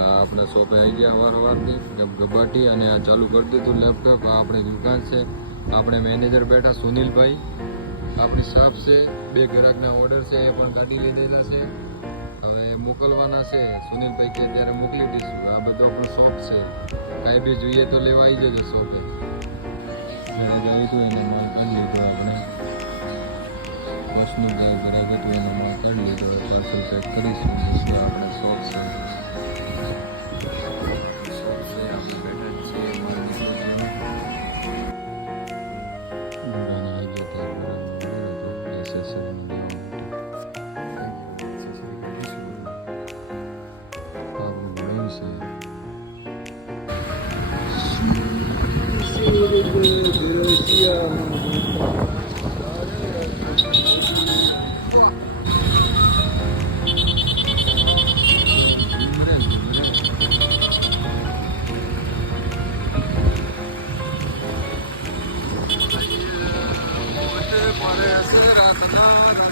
આપણે શોપે આવી ગયા સવારથી ગબાટી અને આ ચાલુ કરી દીધું લેપટોપ. આ આપણી દુકાન છે. આપણે મેનેજર બેઠા સુનિલભાઈ. આપણી સાફ છે. 2 ગ્રાહકના ઓર્ડર છે એ પણ કાઢી લીધેલા છે. હવે મોકલવાના છે. સુનિલભાઈ કે ત્યારે મોકલી દઈશું. આ બધું આપણું શોપ છે. કાંઈ બી જોઈએ તો લેવા આવી જજો શોપે. ઘરે ગયું હતું એને માલ કાઢી લીધો. આપણે બસનું ઘરે ગયું હતું એનો માલ કાઢી લીધો. પાર્સલ પેક કરીશું. આપણે શોપ છે.